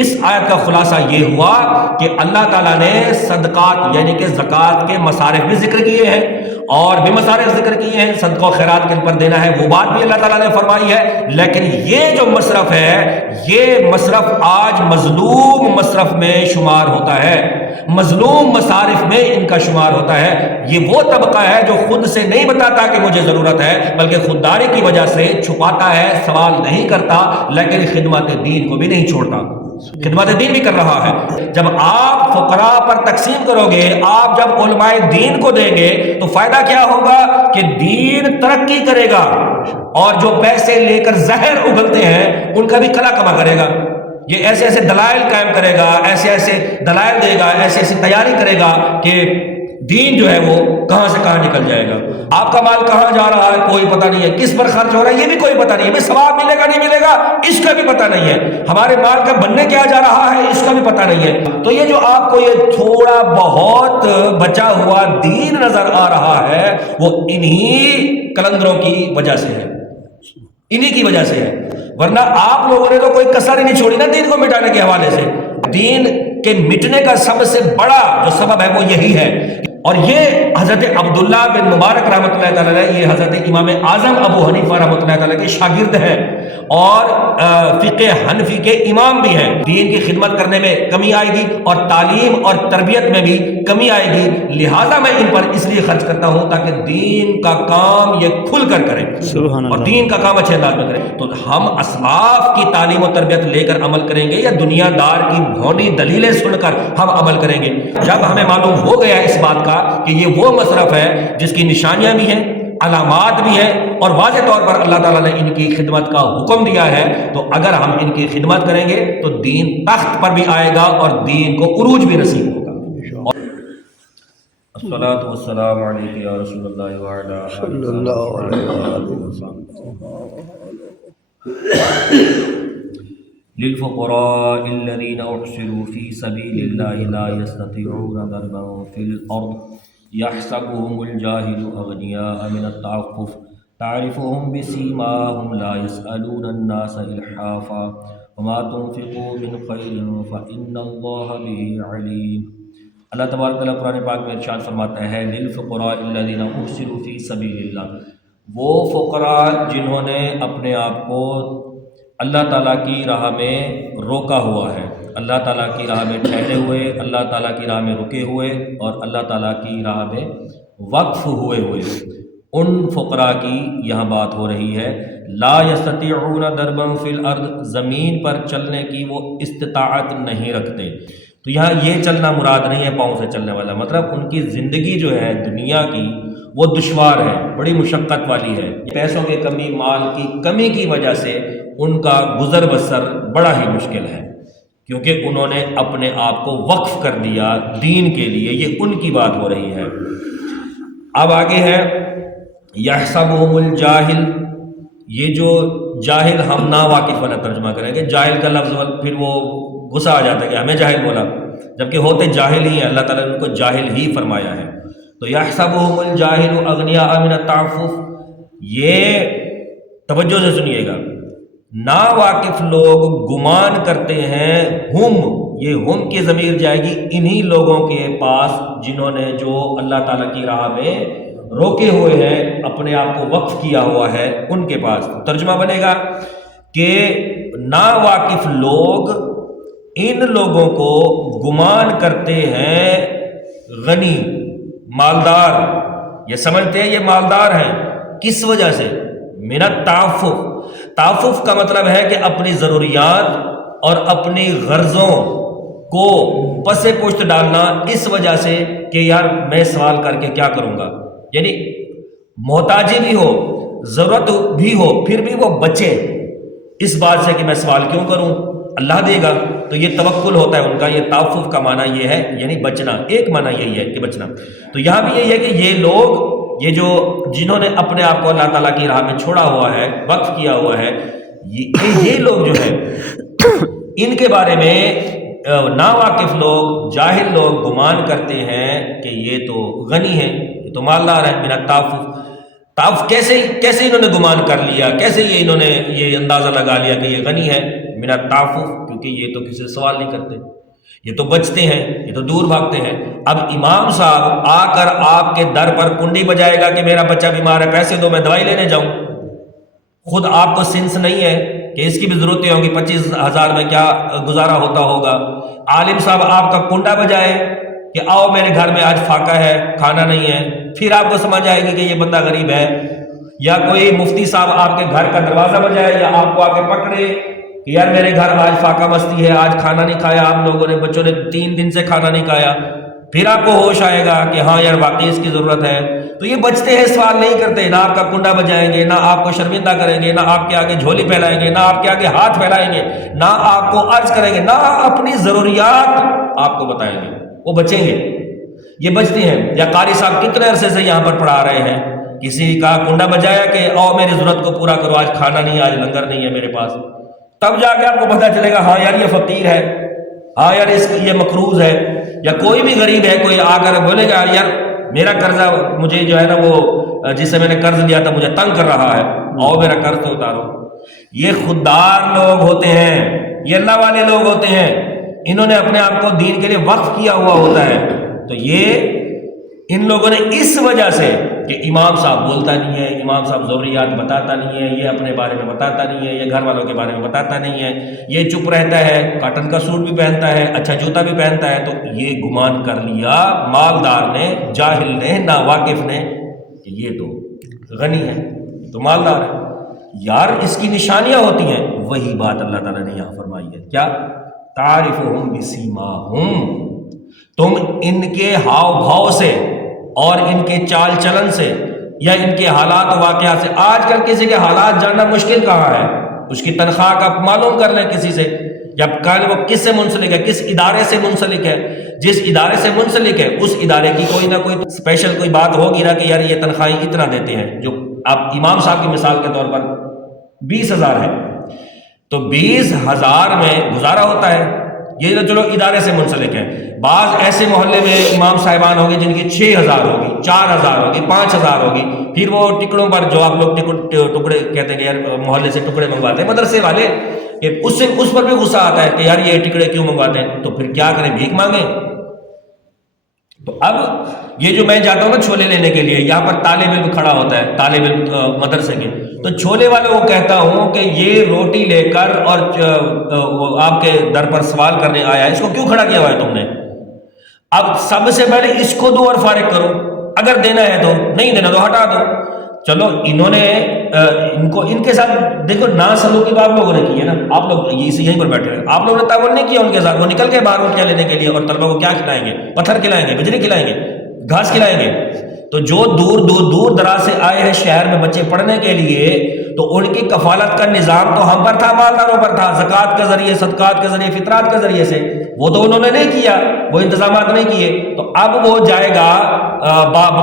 اس آیت کا خلاصہ یہ ہوا کہ اللہ تعالیٰ نے صدقات یعنی کہ زکوٰۃ کے مصارف بھی ذکر کیے ہیں اور بھی مصارف ذکر کیے ہیں، صدقہ و خیرات کے پر دینا ہے وہ بات بھی اللہ تعالیٰ نے فرمائی ہے، لیکن یہ جو مصرف ہے یہ مصرف آج مظلوم مصرف میں شمار ہوتا ہے، مظلوم مصارف میں ان کا شمار ہوتا ہے۔ یہ وہ طبقہ ہے جو خود سے نہیں بتاتا کہ مجھے ضرورت ہے، بلکہ خودداری کی وجہ سے چھپاتا ہے، سوال نہیں کرتا، لیکن خدمت دین کو بھی نہیں چھوڑتا، خدمت دین بھی کر رہا ہے۔ جب آپ فقراء پر تقسیم کرو گے، آپ جب علماء دین کو دیں گے تو فائدہ کیا ہوگا کہ دین ترقی کرے گا، اور جو پیسے لے کر زہر اگلتے ہیں ان کا بھی کلا کما کرے گا، یہ ایسے ایسے دلائل قائم کرے گا، ایسے ایسے دلائل دے گا، ایسے ایسی تیاری کرے گا کہ دین جو ہے وہ کہاں سے کہاں نکل جائے گا۔ آپ کا مال کہاں جا رہا ہے کوئی پتہ نہیں ہے، کس پر خرچ ہو رہا ہے یہ بھی کوئی پتہ نہیں ہے، ثواب ملے گا نہیں ملے گا اس کا بھی پتہ نہیں ہے، ہمارے مال کا بننے کیا جا رہا ہے اس کا بھی پتہ نہیں ہے۔ تو یہ جو آپ کو یہ تھوڑا بہت بچا ہوا دین نظر آ رہا ہے وہ انہی کلندروں کی وجہ سے ہے، انہی کی وجہ سے ہے، ورنہ آپ لوگوں نے تو کوئی کسر ہی نہیں چھوڑی نا دین کو مٹانے کے حوالے سے۔ دین کے مٹنے کا سب سے بڑا جو سبب ہے وہ یہی ہے، اور یہ حضرت عبداللہ بن مبارک رحمۃ اللہ تعالیٰ علیہ، یہ حضرت امام اعظم ابو حنیفہ رحمۃ اللہ تعالیٰ کے شاگرد ہیں اور فقہ حنفی کے امام بھی ہیں۔ دین کی خدمت کرنے میں کمی آئے گی اور تعلیم اور تربیت میں بھی کمی آئے گی، لہٰذا میں ان پر اس لیے خرچ کرتا ہوں تاکہ دین کا کام یہ کھل کر کریں اور دین کا کام اچھے انداز میں کریں۔ تو ہم اسلاف کی تعلیم و تربیت لے کر عمل کریں گے یا دنیا دار کی بھونی دلیلیں سن کر ہم عمل کریں گے؟ جب ہمیں معلوم ہو گیا اس بات کا کہ یہ وہ مصرف ہے جس کی نشانیاں بھی ہیں، علامات بھی ہیں، اور واضح طور پر اللہ تعالیٰ نے ان کی خدمت کا حکم دیا ہے، تو اگر ہم ان کی خدمت کریں گے تو دین تخت پر بھی آئے گا اور دین کو عروج بھی نصیب ہوگا۔ الصلاۃ والسلام علیک یا رسول اللہ وعلی صلی اللہ علیہ وسلم۔ للفقراء الذين احصروا في سبيل الله لا يستطيعون ضربا في الارض يحسبهم الجاهل اغنياء من التعفف تعرفهم بسيماهم لا يسألون الناس الحافا وما تنفقوا من خير فإن الله به عليم۔ اللہ تبارک تعالیٰ قرآن پاک میں ارشاد فرماتا ہے للفقراء الذين احصروا في سبيل الله، وہ فقراء جنہوں نے اپنے آپ کو اللہ تعالیٰ کی راہ میں روکا ہوا ہے، اللہ تعالیٰ کی راہ میں ٹھہرے ہوئے، اللہ تعالیٰ کی راہ میں رکے ہوئے اور اللہ تعالیٰ کی راہ میں وقف ہوئے ان فقراء کی یہاں بات ہو رہی ہے۔ لا یستطیعون ضربا فی الارض، زمین پر چلنے کی وہ استطاعت نہیں رکھتے۔ تو یہاں یہ چلنا مراد نہیں ہے پاؤں سے چلنے والا، مطلب ان کی زندگی جو ہے دنیا کی وہ دشوار ہے، بڑی مشقت والی ہے، پیسوں کی کمی، مال کی کمی کی وجہ سے ان کا گزر بسر بڑا ہی مشکل ہے، کیونکہ انہوں نے اپنے آپ کو وقف کر دیا دین کے لیے، یہ ان کی بات ہو رہی ہے۔ اب آگے ہے یحسبہم الجاہل، یہ جو جاہل ہم نا واقف والا ترجمہ کریں گے، جاہل کا لفظ پھر وہ غصہ آ جاتا ہے کہ ہمیں جاہل بولا، جبکہ ہوتے جاہل ہی ہیں، اللہ تعالیٰ نے ان کو جاہل ہی فرمایا ہے۔ تو یحسبہم الجاہل اغنیاء من التعفف، یہ توجہ سے سنیے گا، نا واقف لوگ گمان کرتے ہیں، یہ ہم کی ضمیر جائے گی انہی لوگوں کے پاس جنہوں نے جو اللہ تعالیٰ کی راہ میں روکے ہوئے ہیں، اپنے آپ کو وقف کیا ہوا ہے، ان کے پاس۔ ترجمہ بنے گا کہ نا واقف لوگ ان لوگوں کو گمان کرتے ہیں غنی، مالدار، یہ سمجھتے ہیں یہ مالدار ہیں، کس وجہ سے؟ من التعفف، تعفف کا مطلب ہے کہ اپنی ضروریات اور اپنی غرضوں کو پس پشت ڈالنا، اس وجہ سے کہ یار میں سوال کر کے کیا کروں گا، یعنی محتاجی بھی ہو، ضرورت بھی ہو، پھر بھی وہ بچے اس بات سے کہ میں سوال کیوں کروں، اللہ دے گا۔ تو یہ توکل ہوتا ہے ان کا، یہ تعفف کا معنی یہ ہے، یعنی بچنا، ایک معنی یہی ہے کہ بچنا۔ تو یہاں بھی یہی ہے کہ یہ لوگ، یہ جو جنہوں نے اپنے آپ کو اللہ تعالیٰ کی راہ میں چھوڑا ہوا ہے، وقف کیا ہوا ہے، یہ لوگ جو ہے ان کے بارے میں ناواقف لوگ، جاہل لوگ گمان کرتے ہیں کہ یہ تو غنی ہیں، یہ تو مالدار ہیں۔ من التعفف، تعفف کیسے انہوں نے گمان کر لیا، کیسے انہوں نے یہ اندازہ لگا لیا کہ یہ غنی ہے؟ من التعفف، کیونکہ یہ تو کسی سے سوال نہیں کرتے، یہ تو بچتے ہیں، یہ تو دور بھاگتے ہیں۔ اب امام صاحب آ کر آپ کے در پر کنڈی بجائے گا کہ میرا بچہ بیمار ہے، پیسے دو میں دوائی لینے جاؤں، خود آپ کو سینس نہیں ہے کہ اس کی بھی ضرورتیں ہوں گی، 25,000 میں کیا گزارا ہوتا ہوگا۔ عالم صاحب آپ کا کنڈا بجائے کہ آؤ میرے گھر میں آج فاقہ ہے، کھانا نہیں ہے، پھر آپ کو سمجھ آئے گی کہ یہ بندہ غریب ہے۔ یا کوئی مفتی صاحب آپ کے گھر کا دروازہ بجائے یا آپ کو آ کے پکڑے کہ یار میرے گھر آج فاقہ مستی ہے، آج کھانا نہیں کھایا آپ لوگوں نے، بچوں نے 3 دن سے کھانا نہیں کھایا، پھر آپ کو ہوش آئے گا کہ ہاں یار واقعی اس کی ضرورت ہے۔ تو یہ بچتے ہیں، سوال نہیں کرتے، نہ آپ کا کنڈا بجائیں گے، نہ آپ کو شرمندہ کریں گے، نہ آپ کے آگے جھولی پھیلائیں گے، نہ آپ کے آگے ہاتھ پھیلائیں گے، نہ آپ کو عرض کریں گے، نہ اپنی ضروریات آپ کو بتائیں گے، وہ بچیں گے، یہ بچتے ہیں۔ یا قاری صاحب کتنے عرصے سے یہاں پر پڑھا رہے ہیں، کسی کا کنڈا بجایا کہ آؤ میری ضرورت کو پورا کرو، آج کھانا نہیں ہے، آج لنگر نہیں ہے میرے پاس، تب جا کے آپ کو پتہ چلے گا ہاں یار یہ فقیر ہے، ہاں یار یہ مقروض ہے۔ یا کوئی بھی غریب ہے، کوئی آ کر بولے گا یار میرا قرضہ مجھے جو ہے نا وہ جس سے میں نے قرض لیا تھا مجھے تنگ کر رہا ہے، آؤ میرا قرض تو اتارو۔ یہ خوددار لوگ ہوتے ہیں، یہ اللہ والے لوگ ہوتے ہیں، انہوں نے اپنے آپ کو دین کے لیے وقف کیا ہوا ہوتا ہے۔ تو یہ ان لوگوں نے اس وجہ سے کہ امام صاحب بولتا نہیں ہے، امام صاحب ضروریات بتاتا نہیں ہے، یہ اپنے بارے میں بتاتا نہیں ہے، یہ گھر والوں کے بارے میں بتاتا نہیں ہے، یہ چپ رہتا ہے، کاٹن کا سوٹ بھی پہنتا ہے، اچھا جوتا بھی پہنتا ہے، تو یہ گمان کر لیا مالدار نے، جاہل نے، ناواقف نے کہ یہ تو غنی ہے، یہ تو مالدار ہے۔ یار اس کی نشانیاں ہوتی ہیں، وہی بات اللہ تعالیٰ نے یہاں فرمائی ہے، کیا؟ تعرفہم بسیماہم، تم ان کے ہاؤ بھاؤ سے اور ان کے چال چلن سے یا ان کے حالات و واقعات سے۔ آج کل کسی کے حالات جاننا مشکل کہاں ہے، اس کی تنخواہ کا معلوم کر لیں کسی سے، یا کل وہ کس سے منسلک ہے، کس ادارے سے منسلک ہے، جس ادارے سے منسلک ہے اس ادارے کی کوئی نہ کوئی اسپیشل کوئی بات ہوگی نا کہ یار یہ تنخواہیں اتنا دیتے ہیں۔ جو اب امام صاحب کی مثال کے طور پر 20,000 ہے، تو 20,000 میں گزارا ہوتا ہے، یہ تو چلو ادارے سے منسلک ہے۔ بعض ایسے محلے میں امام صاحبان ہوں گے جن کی 6,000 ہوگی، 4,000 ہوگی، 5,000 ہوگی، پھر وہ ٹکڑوں پر جو آپ لوگ ٹکڑے کہتے ہیں کہ یار محلے سے ٹکڑے منگواتے ہیں مدرسے والے، کہ اس پر بھی غصہ آتا ہے کہ یار یہ ٹکڑے کیوں منگواتے ہیں، تو پھر کیا کریں، بھیک مانگیں۔ تو اب یہ جو میں جاتا ہوں نا چھولے لینے کے لیے، یہاں پر طالب علم کھڑا ہوتا ہے، طالب علم مدرسے کے، تو چھولے والوں کو کہتا ہوں کہ یہ روٹی لے کر اور آپ کے در پر سوال کرنے آیا ہے، اس کو کیوں کھڑا کیا ہوا ہے تم نے؟ اب سب سے پہلے اس کو دو اور فارغ کرو، اگر دینا ہے تو، نہیں دینا تو ہٹا دو۔ چلو انہوں نے ان کے ساتھ دیکھو ناسلوکی تو آپ لوگوں نے کی ہے نا، آپ لوگ یہیں پر بیٹھے ہیں، آپ لوگوں نے تعاون نہیں کیا ان کے ساتھ، وہ نکل کے باہر روٹیاں لینے کے لیے، اور طلبہ کو کیا کھلائیں گے؟ پتھر کھلائیں گے، بجلی کھلائیں گے، گھاس کھلائیں گے۔ تو جو دور دراز سے آئے ہیں شہر میں بچے پڑھنے کے لیے، تو ان کی کفالت کا نظام تو ہم پر تھا، مالداروں پر تھا، زکوٰۃ کے ذریعے، صدقات کے ذریعے، فطرات کے ذریعے سے، وہ تو انہوں نے نہیں کیا، وہ انتظامات نہیں کیے۔ تو اب وہ جائے گا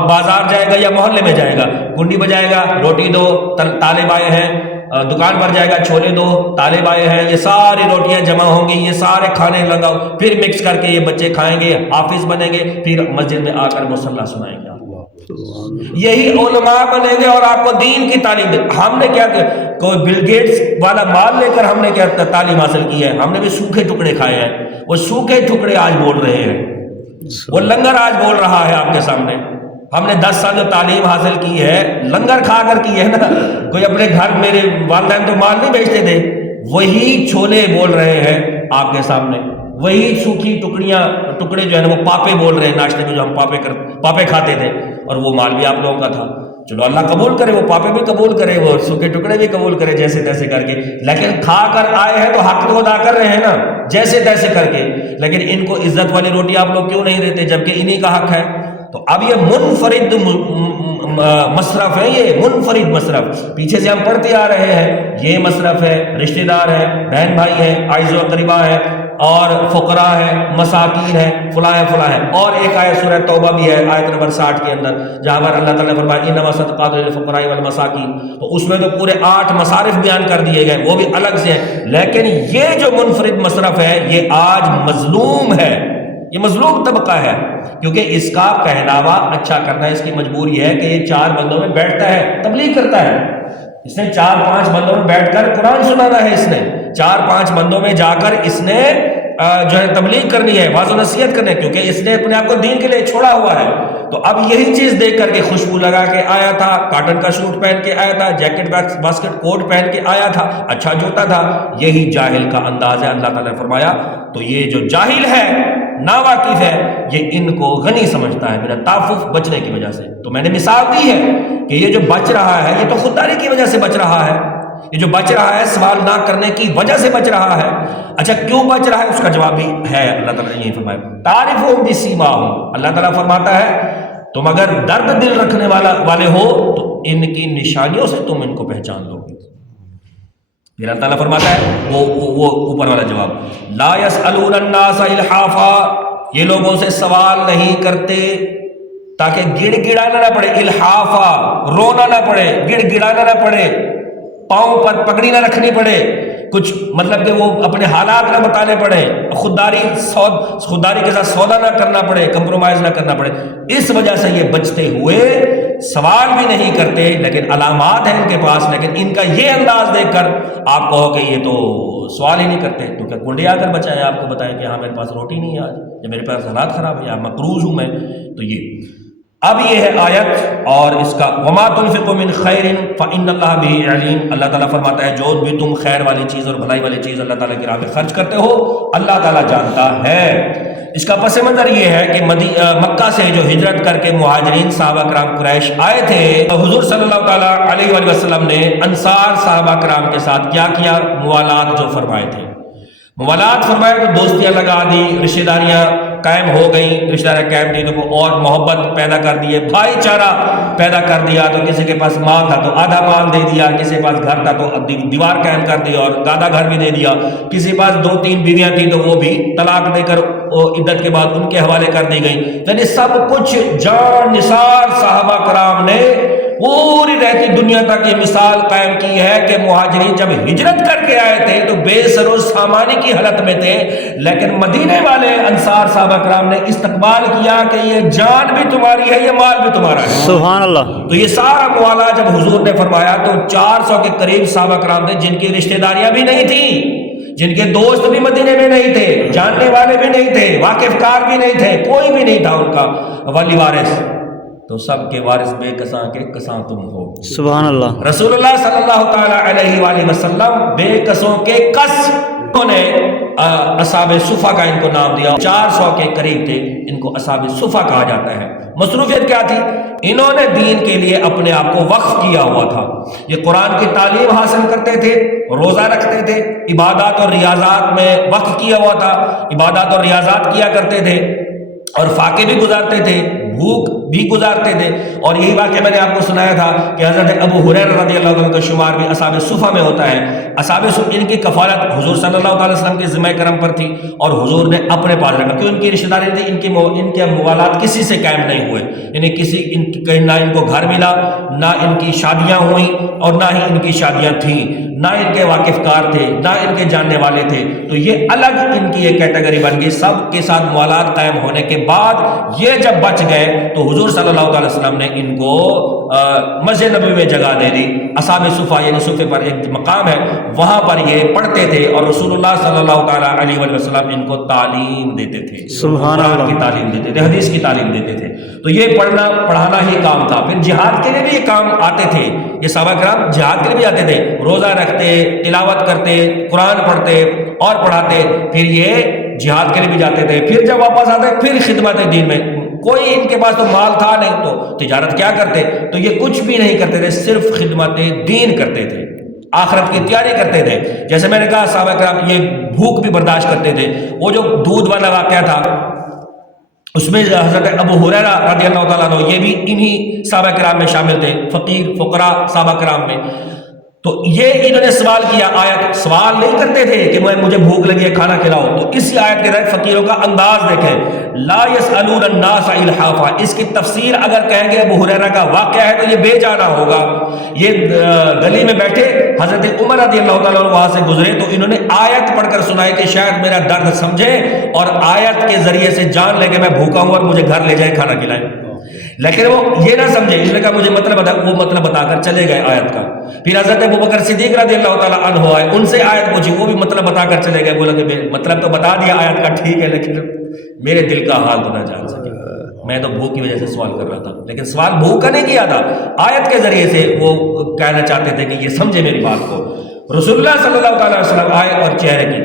بازار جائے گا یا محلے میں جائے گا، کنڈی بجائے گا، روٹی دو، طالب آئے ہیں، دکان پر جائے گا، چھولے دو، طالب آئے ہیں، یہ ساری روٹیاں جمع ہوں گی، یہ سارے کھانے لگاؤ، پھر مکس کر کے یہ بچے کھائیں گے، حافظ بنیں گے، پھر مسجد میں آ کر مصلی سنائیں گے، یہی علماء بنیں گے اور آپ کو دین کی تعلیم دیں۔ ہم نے کیا کہ کوئی بل گیٹس والا مال لے کر ہم نے کیا تعلیم حاصل کی ہے؟ ہم نے بھی سوکھے ٹکڑے کھائے ہیں، وہ سوکھے ٹکڑے آج بول رہے ہیں، وہ لنگر آج بول رہا ہے آپ کے سامنے۔ ہم نے 10 سال جو تعلیم حاصل کی ہے لنگر کھا کر کی ہے نا، کوئی اپنے گھر، میرے والدین تو مال نہیں بیچتے تھے، وہی چھولے بول رہے ہیں آپ کے سامنے، وہی سوکھی ٹکڑے جو ہے نا وہ پاپے بول رہے ہیں، ناشتے میں جو ہم پاپے کھاتے تھے، اور وہ مال بھی آپ لوگوں کا تھا۔ چلو اللہ قبول کرے، وہ پاپے بھی قبول کرے، وہ سوکھے ٹکڑے بھی قبول کرے، جیسے تیسے کر کے، لیکن کھا کر آئے ہیں تو حق تو ادا کر رہے ہیں نا، جیسے تیسے کر کے۔ لیکن ان کو عزت والی روٹی آپ لوگ کیوں نہیں دیتے جبکہ انہی کا حق ہے؟ تو اب یہ منفرد مصرف ہے، یہ منفرد مصرف پیچھے سے ہم پڑھتے آ رہے ہیں، یہ مصرف ہے، رشتہ دار ہے، بہن بھائی ہے، اعز و اقربا ہے، اور فقراء ہے، مساکین ہے، فلاں ہے، فلاں ہے۔ اور ایک آیت سورہ توبہ بھی ہے، آیت نمبر 60 کے اندر، جہاں پر اللہ تعالیٰ نے فرمایا انما الصدقات للفقراء والمساکین، تو اس میں تو پورے 8 مصارف بیان کر دیے گئے، وہ بھی الگ سے ہیں۔ لیکن یہ جو منفرد مصرف ہے یہ آج مظلوم ہے، یہ مظلوم طبقہ ہے، کیونکہ اس کا پہناوا اچھا کرنا ہے، اس کی مجبوری ہے کہ یہ 4 بندوں میں بیٹھتا ہے، تبلیغ کرتا ہے، اس نے 4-5 بندوں میں بیٹھ کر قرآن سنانا ہے، اس نے 4-5 بندوں میں جا کر اس نے جو ہے تبلیغ کرنی ہے، واضح نصیحت کرنے، کیونکہ اس نے اپنے آپ کو دین کے لیے چھوڑا ہوا ہے۔ تو اب یہی چیز دیکھ کر کے خوشبو لگا کے آیا تھا، کاٹن کا سوٹ پہن کے آیا تھا، جیکٹ باسکٹ کوٹ پہن کے آیا تھا، اچھا جوتا تھا، یہی جاہل کا انداز ہے۔ اللہ تعالیٰ نے فرمایا تو یہ جو جاہل ہے، ناواقف ہے، یہ ان کو غنی سمجھتا ہے میرا تعفف بچنے کی وجہ سے۔ تو میں نے مثال دی ہے کہ یہ جو بچ رہا ہے یہ تو خودداری کی وجہ سے بچ رہا ہے، یہ جو بچ رہا ہے سوال نہ کرنے کی وجہ سے بچ رہا ہے۔ اچھا کیوں بچ رہا ہے اس کا جواب بھی ہے، اللہ تعالیٰ نے یہی فرمایا تعرفہم بسیماہم، اللہ تعالیٰ فرماتا ہے تم اگر درد دل رکھنے والے ہو تو ان کی نشانیوں سے تم ان کو پہچان لو گے۔ پھر اللہ تعالیٰ فرماتا ہے وہ اوپر والا جواب لا یسألون الناس الحافا، یہ لوگوں سے سوال نہیں کرتے تاکہ گڑ گڑانا نہ پڑے، الحافا رونا نہ پڑے، گڑ گڑانا نہ پڑے، پاؤں پر پگڑی نہ رکھنی پڑے، کچھ مطلب کہ وہ اپنے حالات نہ بتانے پڑے، خودداری کے ساتھ سودا نہ کرنا پڑے، کمپرومائز نہ کرنا پڑے، اس وجہ سے یہ بچتے ہوئے سوال بھی نہیں کرتے، لیکن علامات ہیں ان کے پاس، لیکن ان کا یہ انداز دیکھ کر آپ کہو کہ یہ تو سوال ہی نہیں کرتے، تو کیا کنڈے آ کر بچائیں آپ کو بتائیں کہ ہاں میرے پاس روٹی نہیں ہے آج، یا میرے پاس حالات خراب ہے، یا مقروض ہوں میں۔ تو یہ اب یہ ہے آیت اور اس کا وما تنفقوا من خیر فإن اللہ بہ علیم، اللہ تعالیٰ فرماتا ہے جو بھی تم خیر والی چیز اور بھلائی والی چیز اللہ تعالیٰ کی راہ میں خرچ کرتے ہو اللہ تعالیٰ جانتا ہے۔ اس کا پس منظر یہ ہے کہ مکہ سے جو ہجرت کر کے مہاجرین صحابہ کرام قریش آئے تھے، حضور صلی اللہ تعالیٰ علیہ وآلہ وسلم نے انصار صحابہ کرام کے ساتھ کیا کیا، موالات جو فرمائے تھے، موالات فرمائے تو دوستیاں لگا دی، رشتہ داریاں قائم ہو گئیں، رشتہ داریاں قائم دی تو اور محبت پیدا کر دیے، بھائی چارہ پیدا کر دیا، تو کسی کے پاس مال تھا تو آدھا مال دے دیا، کسی کے پاس گھر تھا تو دیوار قائم کر دی اور آدھا گھر بھی دے دیا، کسی کے پاس 2-3 بیویاں تھیں تو وہ بھی طلاق دے کر عدت کے بعد ان کے حوالے کر دی گئی، یعنی سب کچھ جان نثار صحابہ کرام نے پوری رہتی دنیا تک یہ مثال قائم کی ہے کہ مہاجرین جب ہجرت کر کے آئے تھے تو بے سر و سامانی کی حالت میں تھے، لیکن مدینے والے انصار صحابہ کرام نے استقبال کیا کہ یہ جان بھی تمہاری ہے، یہ مال بھی تمہارا ہے، سبحان اللہ۔ تو یہ سارا معاملہ جب حضور نے فرمایا تو 400 کے قریب صحابہ کرام تھے جن کی رشتہ داریاں بھی نہیں تھیں، جن کے دوست بھی مدینے میں نہیں تھے، جاننے والے بھی نہیں تھے، واقف کار بھی نہیں تھے، کوئی بھی نہیں تھا ان کا ولی وارث، تو سب کے وارث بے کساں کے کساں تم ہو، سبحان اللہ۔ رسول اللہ صلی اللہ تعالی علیہ وآلہ وسلم بے کسوں کے کس، انہوں نے اصحاب صفہ کا ان کو نام دیا، 400 کے قریب تھے، ان کو اصحاب صفہ کہا جاتا ہے۔ مصروفیت کیا تھی؟ انہوں نے دین کے لیے اپنے آپ کو وقف کیا ہوا تھا، یہ قرآن کی تعلیم حاصل کرتے تھے، روزہ رکھتے تھے، عبادات اور ریاضات میں وقف کیا ہوا تھا، عبادات اور ریاضات کیا کرتے تھے اور فاقے بھی گزارتے تھے، بھوک بھی گزارتے تھے، اور یہی واقعہ میں نے آپ کو سنایا تھا کہ حضرت ابو ہریرہ رضی اللہ عنہ کا شمار بھی اصحاب صفہ میں ہوتا ہے۔ اصحاب صفہ ان کی کفالت حضور صلی اللہ علیہ وسلم کے ذمہ کرم پر تھی اور حضور نے اپنے پاس رکھا، کیوں ان کی رشتہ داری تھی، ان کے موالات کسی سے قائم نہیں ہوئے، یعنی نہ ان کو گھر ملا، نہ ان کی شادیاں ہوئیں اور نہ ہی ان کی شادیاں تھیں، نہ ان کے واقف کار تھے، نہ ان کے جاننے والے تھے، تو یہ الگ ان کی ایک کیٹیگری بن گئی۔ سب کے ساتھ موالات قائم ہونے کے بعد یہ جب بچ گئے تو حضور صلی اللہ علیہ وسلم نے ان کو مسجد نبوی میں جگہ دے دی۔ اصحاب صفہ یعنی صفے پر ایک مقام ہے، وہاں پر یہ پڑھتے تھے اور رسول اللہ صلی اللہ تعالیٰ علیہ وآلہ وسلم ان کو تعلیم دیتے تھے، سبحان اللہ، کی تعلیم دیتے تھے، حدیث کی تعلیم دیتے تھے، تو یہ پڑھنا پڑھانا ہی کام تھا۔ پھر جہاد کے لیے بھی یہ کام آتے تھے، یہ صحابہ کرام جہاد کے لیے بھی آتے تھے، روزہ رکھتے، تلاوت کرتے، قرآن پڑھتے اور پڑھاتے، پھر یہ جہاد کے لیے بھی جاتے تھے، پھر جب واپس آتے پھر خدمت دین میں، کوئی ان کے پاس تو مال تھا نہیں تو تجارت کیا کرتے، تو یہ کچھ بھی نہیں کرتے تھے، صرف خدمت دین کرتے تھے، آخرت کی تیاری کرتے تھے۔ جیسے میں نے کہا صحابہ کرام یہ بھوک بھی برداشت کرتے تھے، وہ جو دودھ والا واقعہ تھا اس میں حضرت ابو ہریرہ رضی اللہ تعالیٰ عنہ یہ بھی انہی صحابہ کرام میں شامل تھے، فقیر فقراء صحابہ کرام میں، تو یہ انہوں نے سوال کیا، آیت سوال نہیں کرتے تھے کہ مجھے بھوک لگی ہے کھانا کھلاؤ، تو اسی آیت کے تحت فقیروں کا انداز دیکھیں، لا یسألون الناس الحافا، اس کی تفسیر اگر کہیں گے ابو ہریرہ کا واقعہ ہے تو یہ بے جانا ہوگا۔ یہ گلی میں بیٹھے حضرت عمر رضی اللہ تعالیٰ عنہ وہاں سے گزرے تو انہوں نے آیت پڑھ کر سنائی کہ شاید میرا درد سمجھے اور آیت کے ذریعے سے جان لے کہ میں بھوکا ہوں اور مجھے گھر لے جائے کھانا کھلائے، لیکن وہ یہ نہ سمجھے، اس نے کہا مجھے وہ مطلب بتا کر چلے گئے آیت کا. پھر حضرت ابوبکر صدیق رضی اللہ تعالیٰ عنہ آئے، ان سے آیت پوچھی، وہ بھی مطلب بتا کر چلے گئے. بولا کہ مطلب تو بتا دیا آیت کا، ٹھیک ہے، لیکن میرے دل کا حال تو نہ جان سکے. میں تو بھوک کی وجہ سے سوال کر رہا تھا، لیکن سوال بھوک کا نہیں کیا تھا، آیت کے ذریعے سے وہ کہنا چاہتے تھے کہ یہ سمجھے میری بات کو. رسول اللہ صلی اللہ علیہ وسلم آئے اور چہرے کی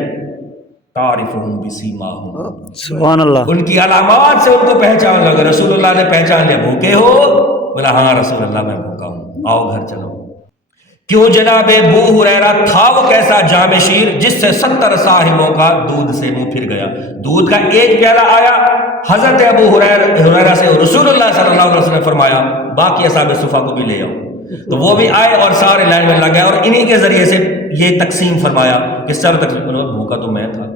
تعریفہم بسیماہم، سبحان اللہ، ان کی علامات سے ان کو پہچان لگا. رسول اللہ نے پہچان لیا، بھوکے ہو؟ بولا ہاں رسول اللہ میں بھوکا ہوں، آؤ گھر چلو. کیوں جناب ابو ہریرہ تھا وہ کیسا جام شیر جس سے 70 صاحبوں کا دودھ سے منہ پھر گیا. دودھ کا ایک پیالہ آیا حضرت ابو ہریرہ سے، رسول اللہ صلی اللہ علیہ وسلم نے فرمایا باقی اصحاب صفہ کو بھی لے آؤ. تو وہ بھی آئے اور سارے لائن میں لگ گئے، اور انہی کے ذریعے سے یہ تقسیم فرمایا کہ سر تقسیم. بھوکا تو میں تھا.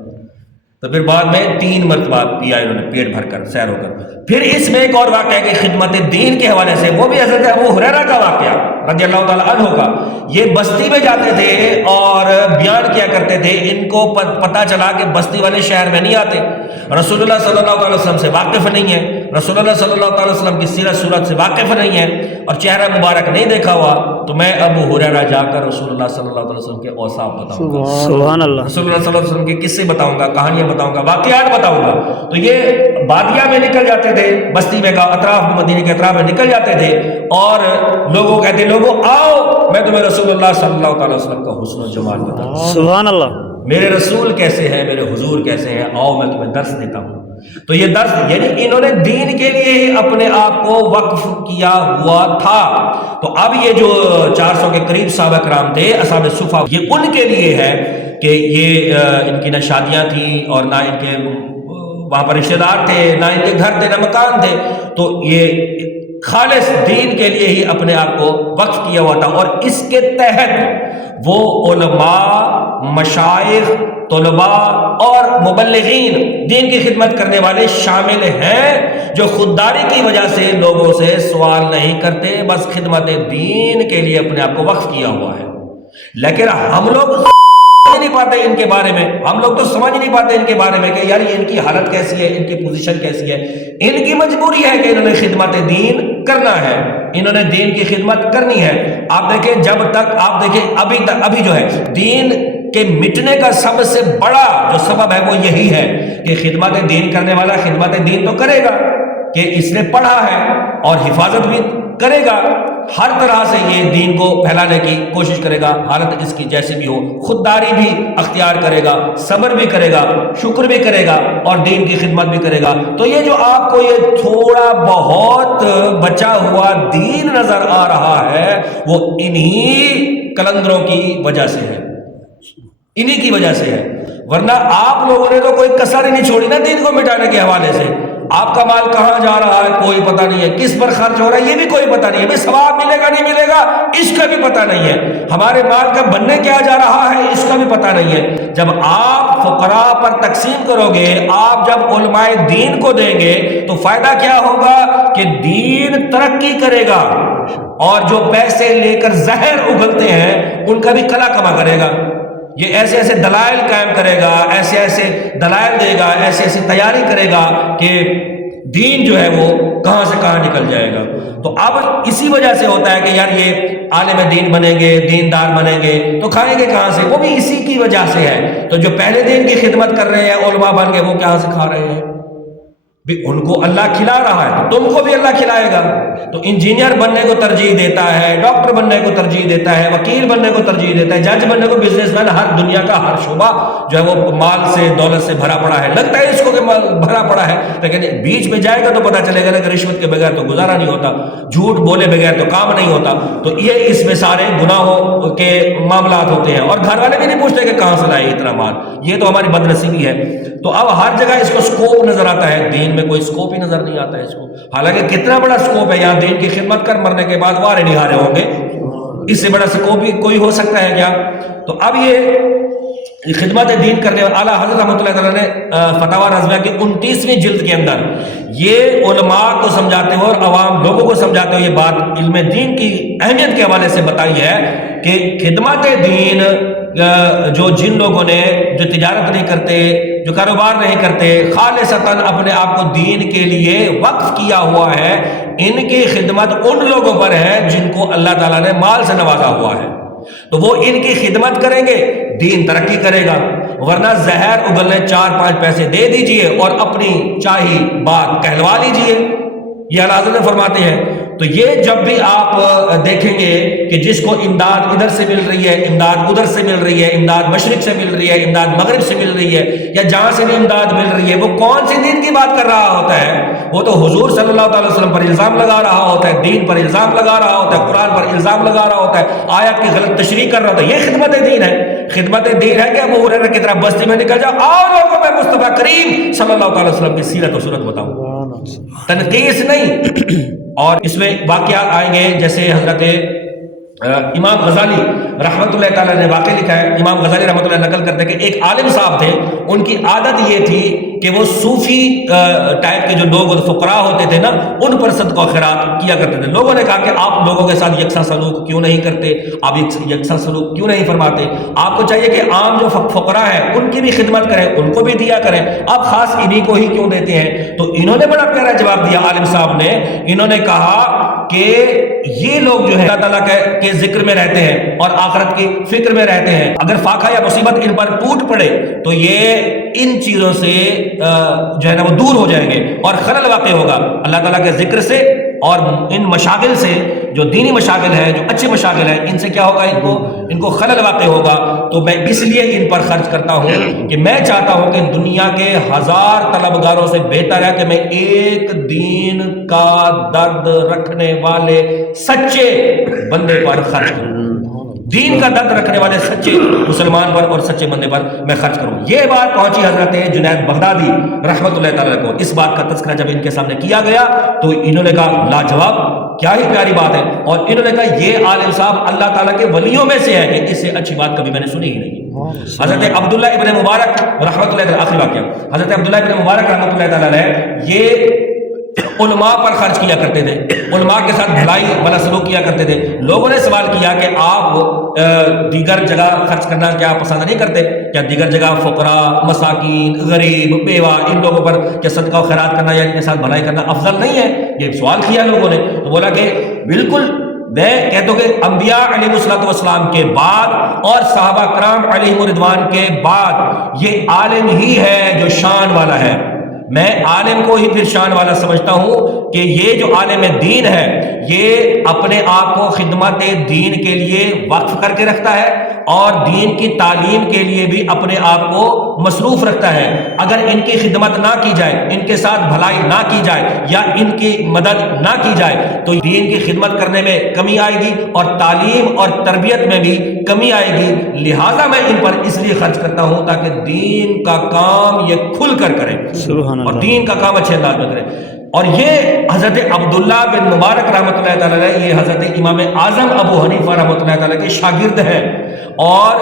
تو پھر بعد میں 3 مرتبہ پیا انہوں نے پیٹ بھر کر، سیر ہو کر. پھر اس میں ایک اور واقعہ کہ خدمت دین کے حوالے سے، وہ بھی حضرت ابو ہریرہ کا واقعہ رضی اللہ تعالیٰ عنہ کا. یہ بستی میں جاتے تھے اور بیان کیا کرتے تھے. ان کو پتہ چلا کہ بستی والے شہر میں نہیں آتے، رسول اللہ صلی اللہ علیہ وسلم سے واقف نہیں ہے، رسول اللہ صلی اللہ علیہ وسلم کی سیرت صورت سے واقف نہیں ہے، اور چہرہ مبارک نہیں دیکھا ہوا. تو میں ابو ہریرہ جا کر رسول اللہ صلی اللہ علیہ وسلم کے اوصاف بتاؤں گا، سبحان اللہ، رسول اللہ صلی اللہ علیہ وسلم کے قصے بتاؤں گا، کہانیاں بتاؤں گا، واقعات بتاؤں گا. تو یہ بادیہ میں نکل جاتے تھے، بستی میں کا اطراف مدینے کے اطراف میں نکل جاتے تھے، اور لوگوں کہتے لوگوں آؤ میں تمہیں رسول اللہ صلی اللہ علیہ وسلم کا حسن و جمال بتاؤں، سبحان اللہ، میرے رسول کیسے ہیں، میرے حضور کیسے ہیں، آؤ میں تمہیں درس دیتا ہوں. تو یہ درس یعنی انہوں نے دین کے لیے ہی اپنے آپ کو وقف کیا ہوا تھا. تو اب یہ جو 400 کے قریب صحابہ کرام تھے اصحاب صفہ، یہ ان کے لیے ہے کہ یہ ان کی نہ شادیاں تھیں اور نہ ان کے وہاں پر رشتے دار تھے، نہ ان کے گھر تھے، نہ مکان تھے. تو یہ خالص دین کے لیے ہی اپنے آپ کو وقف کیا ہوا تھا. اور اس کے تحت وہ علماء، مشائخ، طلباء اور مبلغین، دین کی خدمت کرنے والے شامل ہیں، جو خودداری کی وجہ سے لوگوں سے سوال نہیں کرتے، بس خدمت دین کے لیے اپنے آپ کو وقف کیا ہوا ہے. لیکن ہم لوگ نہیں پاتے ان کے بارے میں، ہم لوگ تو سمجھ نہیں پاتے ان کے بارے میں کہ یار یہ ان کی حالت کیسی ہے، ان کی پوزیشن کیسی ہے. ان کی مجبوری ہے کہ انہوں نے خدمت دین کرنا ہے، انہوں نے دین کی خدمت کرنی ہے. آپ دیکھیں جب تک آپ دیکھیں ابھی جو ہے دین کے مٹنے کا سب سے بڑا جو سبب ہے وہ یہی ہے کہ خدمت دین کرنے والا خدمت دین تو کرے گا کہ اس نے پڑھا ہے اور حفاظت بھی کرے گا، ہر طرح سے یہ دین کو پھیلانے کی کوشش کرے گا، حالت اس کی جیسی بھی ہو، خودداری بھی اختیار کرے گا، صبر بھی کرے گا، شکر بھی کرے گا، اور دین کی خدمت بھی کرے گا. تو یہ جو آپ کو یہ تھوڑا بہت بچا ہوا دین نظر آ رہا ہے وہ انہی کلندروں کی وجہ سے ہے، انہی کی وجہ سے ہے. ورنہ آپ لوگوں نے تو کوئی کسر ہی نہیں چھوڑی نا دین کو مٹانے کے حوالے سے. آپ کا مال کہاں جا رہا ہے کوئی پتہ نہیں ہے، کس پر خرچ ہو رہا ہے یہ بھی کوئی پتہ نہیں ہے، بھئی ثواب ملے گا نہیں ملے گا اس کا بھی پتہ نہیں ہے، ہمارے مال کا بننے کیا جا رہا ہے اس کا بھی پتہ نہیں ہے. جب آپ فقراء پر تقسیم کرو گے، آپ جب علماء دین کو دیں گے تو فائدہ کیا ہوگا کہ دین ترقی کرے گا، اور جو پیسے لے کر زہر اگلتے ہیں ان کا بھی کلا کما کرے گا. یہ ایسے ایسے دلائل قائم کرے گا، ایسے ایسے دلائل دے گا، ایسے ایسی تیاری کرے گا کہ دین جو ہے وہ کہاں سے کہاں نکل جائے گا. تو اب اسی وجہ سے ہوتا ہے کہ یار یہ عالم دین بنیں گے، دیندار بنیں گے تو کھائیں گے کہاں سے؟ وہ بھی اسی کی وجہ سے ہے. تو جو پہلے دین کی خدمت کر رہے ہیں علماء بن کے، وہ کہاں سے کھا رہے ہیں؟ بھی ان کو اللہ کھلا رہا ہے تو تم کو بھی اللہ کھلائے گا. تو انجینئر بننے کو ترجیح دیتا ہے، ڈاکٹر بننے کو ترجیح دیتا ہے، وکیل بننے کو ترجیح دیتا ہے، جج بننے کو، بزنس مین، ہر دنیا کا ہر شعبہ جو ہے وہ مال سے دولت سے بھرا پڑا ہے. لگتا ہے اس کو کہ بھرا پڑا ہے، لیکن بیچ میں جائے گا تو پتہ چلے گا کہ رشوت کے بغیر تو گزارا نہیں ہوتا، جھوٹ بولے بغیر تو کام نہیں ہوتا. تو یہ اس میں سارے گناہوں کے معاملات ہوتے ہیں، اور گھر والے بھی نہیں پوچھتے کہ کہاں سے لائے اتنا مال، یہ تو ہماری بد نصیبی ہے. تو اب ہر جگہ اس کو سکوپ نظر آتا ہے، دین میں کوئی سکوپ ہی نظر نہیں آتا ہے اس کو. حالانکہ کتنا بڑا سکوپ ہے، یہاں دین کی خدمت کر مرنے کے بعد وارے نہارے ہوں گے، اس سے بڑا سکوپ بھی کوئی ہو سکتا ہے کیا؟ تو اب یہ خدمت دین کرنے والے اعلیٰ حضرت رحمۃ اللہ تعالیٰ نے فتاوی رضویہ کی 29ویں جلد کے اندر یہ علماء کو سمجھاتے ہوئے اور عوام لوگوں کو سمجھاتے ہوئے یہ بات علم دین کی اہمیت کے حوالے سے بتائی ہے کہ خدمت دین جو جن لوگوں نے جو تجارت نہیں کرتے، جو کاروبار نہیں کرتے، خالصتاً اپنے آپ کو دین کے لیے وقف کیا ہوا ہے، ان کی خدمت ان لوگوں پر ہے جن کو اللہ تعالیٰ نے مال سے نوازا ہوا ہے، تو وہ ان کی خدمت کریں گے، دین ترقی کرے گا۔ ورنہ زہر اگلنے 4-5 پیسے دے دیجئے اور اپنی چاہی بات کہلوا لیجئے، یہ اللہ حضرت فرماتے ہیں۔ تو یہ جب بھی آپ دیکھیں گے کہ جس کو امداد ادھر سے مل رہی ہے، امداد ادھر سے مل رہی ہے، امداد مشرق سے مل رہی ہے، امداد مغرب سے مل رہی ہے، یا جہاں سے بھی امداد مل رہی ہے، وہ کون سی دین کی بات کر رہا ہوتا ہے؟ وہ تو حضور صلی اللہ علیہ وسلم پر الزام لگا رہا ہوتا ہے، دین پر الزام لگا رہا ہوتا ہے، قرآن پر الزام لگا رہا ہوتا ہے، آیات کی غلط تشریح کر رہا ہوتا ہے۔ یہ خدمت دین ہے۔ خدمت دین ہے کہ ابو ہریرہ کی طرح بستی میں نکل جاؤ، آؤ لوگوں میں مصطفیٰ کریم صلی اللہ علیہ وسلم کی سیرت و صورت بتاؤ، تنقیس نہیں۔ اور اس میں واقعات آئیں گے، جیسے حضرت امام غزالی رحمۃ اللہ تعالیٰ نے واقع لکھا ہے، امام غزالی رحمۃ اللہ نقل کرتے ہیں کہ ایک عالم صاحب تھے، ان کی عادت یہ تھی کہ وہ صوفی ٹائپ کے جو لوگ فقراء ہوتے تھے نا، ان پر صدقہ و خیرات کیا کرتے تھے۔ لوگوں نے کہا کہ آپ لوگوں کے ساتھ یکساں سلوک کیوں نہیں کرتے، آپ یکساں سلوک کیوں نہیں فرماتے؟ آپ کو چاہیے کہ عام جو فقراء ہیں ان کی بھی خدمت کریں، ان کو بھی دیا کریں، آپ خاص انہی کو ہی کیوں دیتے ہیں؟ تو انہوں نے بڑا پیارا جواب دیا عالم صاحب نے، انہوں نے کہا کہ یہ لوگ جو ہے اللہ تعالیٰ کے ذکر میں رہتے ہیں اور آخرت کی فکر میں رہتے ہیں، اگر فاقہ یا مصیبت ان پر ٹوٹ پڑے تو یہ ان چیزوں سے جو ہے نا وہ دور ہو جائیں گے اور خلل واقع ہوگا اللہ تعالیٰ کے ذکر سے اور ان مشاغل سے، جو دینی مشاغل ہیں، جو اچھے مشاغل ہیں، ان سے کیا ہوگا؟ ان کو خلل واقع ہوگا۔ تو میں اس لیے ان پر خرچ کرتا ہوں کہ میں چاہتا ہوں کہ دنیا کے 1000 طلبگاروں سے بہتر ہے کہ میں ایک دین کا درد رکھنے والے سچے بندے پر خرچ کروں، دین کا درد رکھنے والے سچے مسلمان پر اور سچے بندے پر میں خرچ کروں۔ یہ بات پہنچی حضرت جنید بغدادی رحمۃ اللہ تعالیٰ کو۔ اس بات کا تذکرہ جب ان کے سامنے کیا گیا تو انہوں نے کہا لاجواب، کیا ہی پیاری بات ہے، اور انہوں نے کہا یہ عالم صاحب اللہ تعالیٰ کے ولیوں میں سے ہے کہ اس سے اچھی بات کبھی میں نے سنی ہی نہیں۔ حضرت عبداللہ ابن مبارک رحمۃ اللہ تعالیٰ، آخری واقعہ، حضرت عبداللہ ابن مبارک رحمۃ اللہ تعالیٰ نے یہ علماء پر خرچ کیا کرتے تھے، علماء کے ساتھ بھلائی والا سلوک کیا کرتے تھے۔ لوگوں نے سوال کیا کہ آپ دیگر جگہ خرچ کرنا کیا پسند نہیں کرتے؟ کیا دیگر جگہ فقراء، مساکین، غریب، بیوہ، ان لوگوں پر کیا صدقہ و خیرات کرنا یا ان کے ساتھ بھلائی کرنا افضل نہیں ہے؟ یہ سوال کیا لوگوں نے، تو بولا کہ بالکل، میں کہتا ہوں کہ انبیاء علیہ السلام کے بعد اور صحابہ کرام علیہ رضوان کے بعد یہ عالم ہی ہے جو شان والا ہے۔ میں عالم کو ہی پھر شان والا سمجھتا ہوں کہ یہ جو عالم دین ہے یہ اپنے آپ کو خدمت دین کے لیے وقف کر کے رکھتا ہے اور دین کی تعلیم کے لیے بھی اپنے آپ کو مصروف رکھتا ہے۔ اگر ان کی خدمت نہ کی جائے، ان کے ساتھ بھلائی نہ کی جائے یا ان کی مدد نہ کی جائے تو دین کی خدمت کرنے میں کمی آئے گی اور تعلیم اور تربیت میں بھی کمی آئے گی۔ لہٰذا میں ان پر اس لیے خرچ کرتا ہوں تاکہ دین کا کام یہ کھل کر کریں اور دین کا کام اچھے انداز میں کریں۔ اور یہ حضرت عبداللہ بن مبارک رحمۃ اللہ تعالیٰ علیہ، یہ حضرت امام اعظم ابو حنیفہ رحمۃ اللہ تعالیٰ کے شاگرد ہیں اور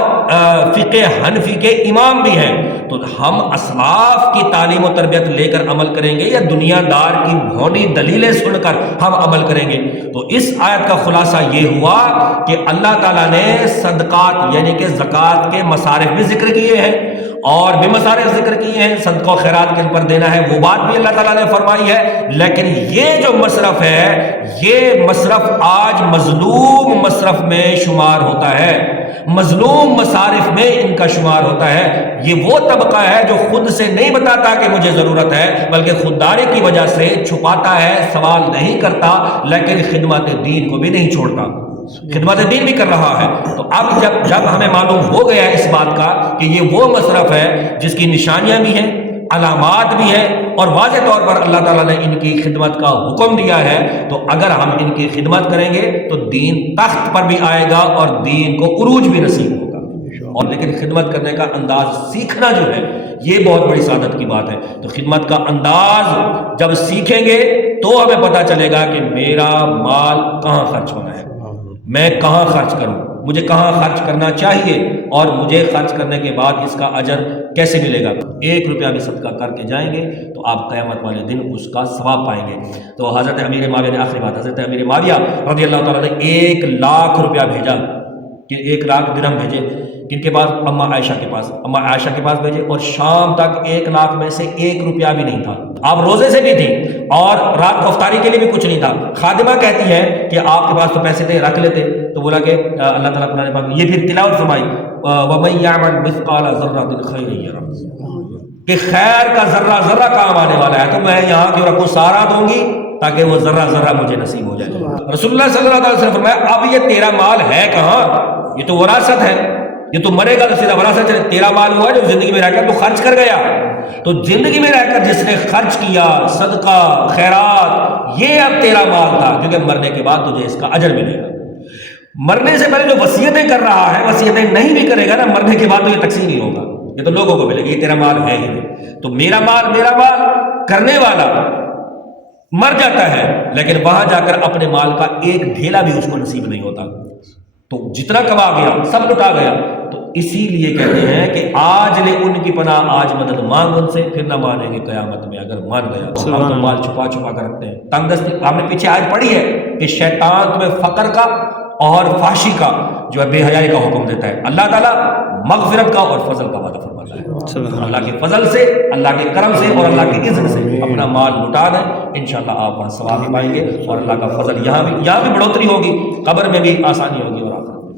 فقہ حنفی کے امام بھی ہیں۔ تو ہم اسلاف کی تعلیم و تربیت لے کر عمل کریں گے یا دنیا دار کی بھونڈی دلیلیں سن کر ہم عمل کریں گے؟ تو اس آیت کا خلاصہ یہ ہوا کہ اللہ تعالیٰ نے صدقات یعنی کہ زکوٰۃ کے مصارف بھی ذکر کیے ہیں اور بے مصارف ذکر کیے ہیں، صدقہ و خیرات کن پر دینا ہے وہ بات بھی اللہ تعالیٰ نے فرمائی ہے۔ لیکن یہ جو مصرف ہے یہ مصرف آج مظلوم مصرف میں شمار ہوتا ہے، مظلوم مصارف میں ان کا شمار ہوتا ہے۔ یہ وہ طبقہ ہے جو خود سے نہیں بتاتا کہ مجھے ضرورت ہے، بلکہ خودداری کی وجہ سے چھپاتا ہے، سوال نہیں کرتا، لیکن خدمت دین کو بھی نہیں چھوڑتا، خدمت دین بھی کر رہا ہے۔ تو اب جب ہمیں معلوم ہو گیا اس بات کا کہ یہ وہ مصرف ہے جس کی نشانیاں بھی ہیں، علامات بھی ہیں اور واضح طور پر اللہ تعالیٰ نے ان کی خدمت کا حکم دیا ہے، تو اگر ہم ان کی خدمت کریں گے تو دین تخت پر بھی آئے گا اور دین کو عروج بھی نصیب ہوگا۔ اور لیکن خدمت کرنے کا انداز سیکھنا جو ہے یہ بہت بڑی سعادت کی بات ہے۔ تو خدمت کا انداز جب سیکھیں گے تو ہمیں پتہ چلے گا کہ میرا مال کہاں خرچ ہونا ہے، میں کہاں خرچ کروں، مجھے کہاں خرچ کرنا چاہیے اور مجھے خرچ کرنے کے بعد اس کا اجر کیسے ملے گا۔ 1 روپیہ بھی صدقہ کر کے جائیں گے تو آپ قیامت والے دن اس کا ثواب پائیں گے۔ تو حضرت امیر معاویہ نے آخری بات، حضرت امیر معاویہ رضی اللہ تعالیٰ نے 1 لاکھ روپیہ بھیجا کہ 1 لاکھ درہم بھیجے کن کے پاس؟ اما عائشہ کے پاس. اما عائشہ کے پاس بھیجے اور شام تک 1 لاکھ میں سے 1 روپیہ بھی نہیں تھا. آپ روزے سے بھی تھی اور رات کو افطاری کے لیے بھی کچھ نہیں تھا. خادمہ کہتی ہے کہ آپ کے پاس تو پیسے تھے رکھ لیتے. تو بولا کہ اللہ تعالیٰ قرآن پاک یہ پھر تلاوت فرمائی وَمَن يَعْمَلْ مِثْقَالَ ذَرَّةٍ خَيْرًا يَرَهُ کہ خیر کا ذرہ ذرہ کام آنے والا ہے تو میں یہاں کیوں رکھوں سارا دوں گی تاکہ وہ ذرہ ذرہ مجھے نصیب ہو جائے. رسول اللہ صلی اللہ علیہ وسلم فرمایا اب یہ تیرا مال ہے کہاں؟ یہ تو وراثت ہے. یہ تو مرے گا تو سیدھا وراثت ہے. تیرا مال ہوا جو زندگی میں رہ کر تو خرچ کر گیا. تو زندگی میں رہ کر جس نے خرچ کیا صدقہ خیرات یہ اب تیرا مال تھا کیونکہ مرنے کے بعد تجھے اس کا اجر ملے گا. مرنے سے پہلے جو وصیتیں کر رہا ہے وصیتیں نہیں بھی کرے گا نا مرنے کے بعد تو یہ تقسیم نہیں ہوگا. یہ تو لوگوں کو ملے گا. یہ تیرا مال ہے ہی نہیں. تو میرا مال کرنے والا مر جاتا ہے لیکن وہاں جا کر اپنے مال کا ایک ڈھیلا بھی اس کو نصیب نہیں ہوتا. تو جتنا کما گیا سب لٹا گیا. تو اسی لیے کہتے ہیں کہ آج لے ان کی پناہ آج مدد مانگ ان سے پھر نہ مانیں گے قیامت میں اگر مان گیا. ہم تو مال چھپا چھپا کر رکھتے ہیں. تنگ دستی ہم نے پیچھے آج پڑھی ہے کہ شیطان تمہیں فقر کا اور فحشی کا جو ہے بے حیائی کا حکم دیتا ہے. اللہ تعالیٰ مغفرت کا اور فضل کا وعدہ فرماتا ہے. اللہ کے فضل سے اللہ کے کرم سے اور اللہ کی اذن سے اپنا مال لٹا دیں انشاءاللہ آپ وہاں ثواب بھی پائیں گے اور اللہ کا فضل یہاں بھی بڑھوتری ہوگی قبر میں بھی آسانی ہوگی اور آخرت میں بھی.